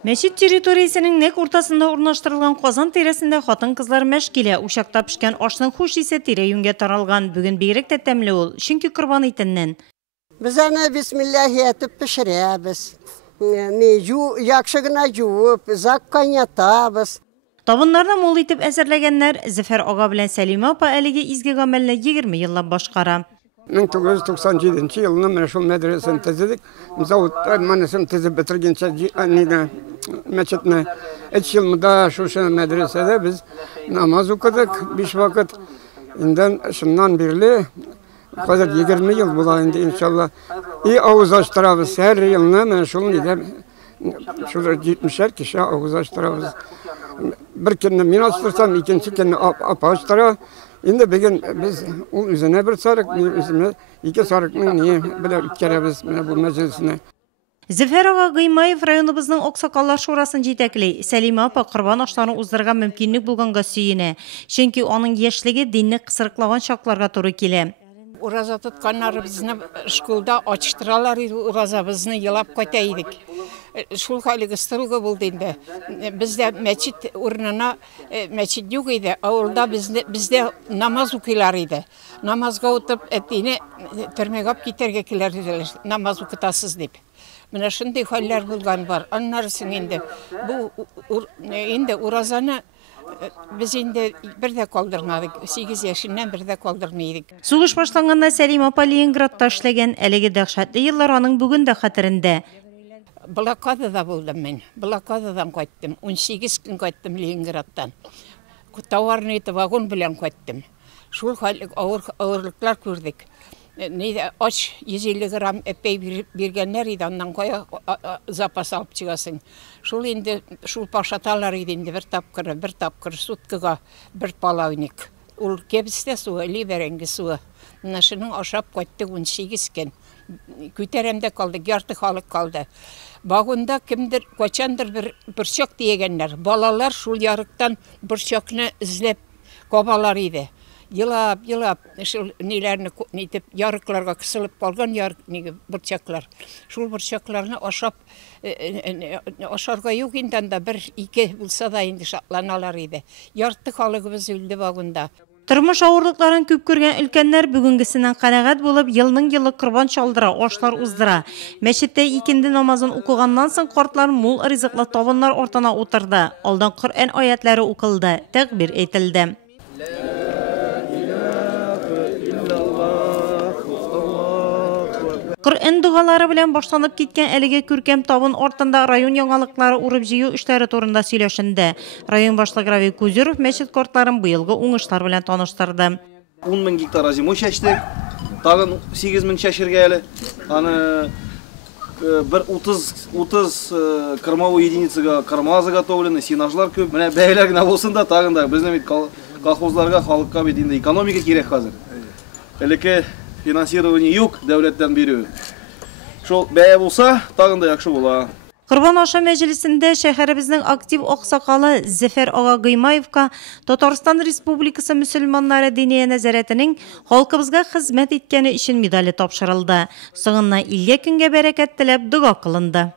Мәчет территориясының нәк уртасында урнаштырылган казан тирәсендә хатын-кызлар мәшкилә ушакта пешкән ашның хуш исе тирә-юньгә таралган. Бүген бигрәк тә тәмле ул, чөнки корбан итеннән. Biz аны бисмиллаһи әйтеп пешерәбез. Яхшы гына жуып, зак кайнатабыз. Табыннарда мул итеп әзерләгәннәр Зөфәр ага белән Сәлимә апа әлеге изге гамәлне 20 еллап башкара. 1997 елны менә шул мәдрәсәне төзедек. Заводта мәнесен төзеп бетергәнчә мәчетне 3 ел монда шушы мәдрәсәдә без намаз укыдык 5 вакыт. Инде шуннан бирле хәзер 20 ел була инде иншалла. И авыз ачтырабыз һәр елны менә шул нидә шул 70 кеше авыз ачтырабыз. Bir kenne min açtırsam, ikinci kenne apa açtıra. Şimdi bugün biz üzerine bir sarık, üzerine iki sarıkның niye böyle ütkərəbiz bu məclisine. Зөфәр ага Гыймаев районыбызның Аксакаллар шурасын җитәкләй. Сәлимә апа корбан ашларын уздырырга мөмкинлек булганга сөенә. Чөнки аның яшьлеге динне кысырыклаган чакларга туры килә. Ураза тотканнарыбызны школда ачтыралар иде, уразабызны елап кайта идек. Шул хәле стырылгы булды инде. Бездә мәчет урынына мәчет юк иде. Авылда бездә намаз укыйлар иде. Намазга утып әтине төрмәгә китәргә киләр иделәр. Намаз укытасыз дип. Менә шундый хәлләр булган бар. Аннарсын инде бу инде уразаны biz indi bir de kaldırmadık. 8 yaşından bir de kaldırmaydık. Сугыш башланганда Сәлимә апа Ленинградта эшләгән, әлеге дәһшәтле еллар аның бүген дә хәтерендә. Блокадада булдым мен. Блокададан кайттым. 18 көн кайттым Ленинградтан. Товарный вагон белән кайттым. Шул авырлыклар күрдек. Нидә ач 150 грамм әпәй биргәннәр иде, аннан кая запас алып чыгасың. Шул инде шул пашаталар иде инде бер тапкыр суткага бер половник. Ул кебестә суы, ливеренге суы. Менә шуның ашап кайтты 18 көн. Күтәрәмдә калды, ярты халык калды. Багында кемдер качандыр бер борчак дигәннәр. Балалар шул ярыктан борчакны эзләп кабалар иде. Yılap, şul nilerini nitip yarıklarga kısılıp kalgan bırçaklar. Şul bırçaklarını aşarga yok inden de bir iki bulsa da indi şatlanalar idi. Yarttık halığımız öldü vagunda. Тормыш авырлыкларын күп күргән өлкәннәр бүгенгесеннән канәгать булып, елның-елы корбан чалдыра, ашлар уздыра. Мәчеттә икенде намазын укыганнан соң картлар мул ризыклы табыннар ортына утырды. Алдан Коръән аятлары укылды, тәкбир әйтелде. Коръән дугалары белән башланып киткән әлеге күркәм табын артында район яңалыклары урып җыю эшләре турында сөйләшенде. Район башлыгы Равил Кузеров мәчет картларын быелгы уңышлар белән таныштырды. 10 мең гектар зимой чәчтек, тагын 8 мең чәчергә әле. Аны bir 30 кормовой единицага корма заготовлены, сенажлар күп. Менә бәяләр генә булсын да, тагын да безнең бит колхозларга, халыкка бит инде экономика кирәк хәзер. Элекке финансирование юк, дәүләттән бирү. Шул бәя булса, тагын да яхшы була. Корбан аша мәҗлесендә шәһәребезнең актив аксакалы Зөфәр ага Гыймаевка Татарстан Республикасы мөселманнары дини нәзарәтенең халкыбызга хезмәт иткәне өчен медале тапшырылды. Соңыннан 50 көнгә бәрәкәт теләп дуга кылынды.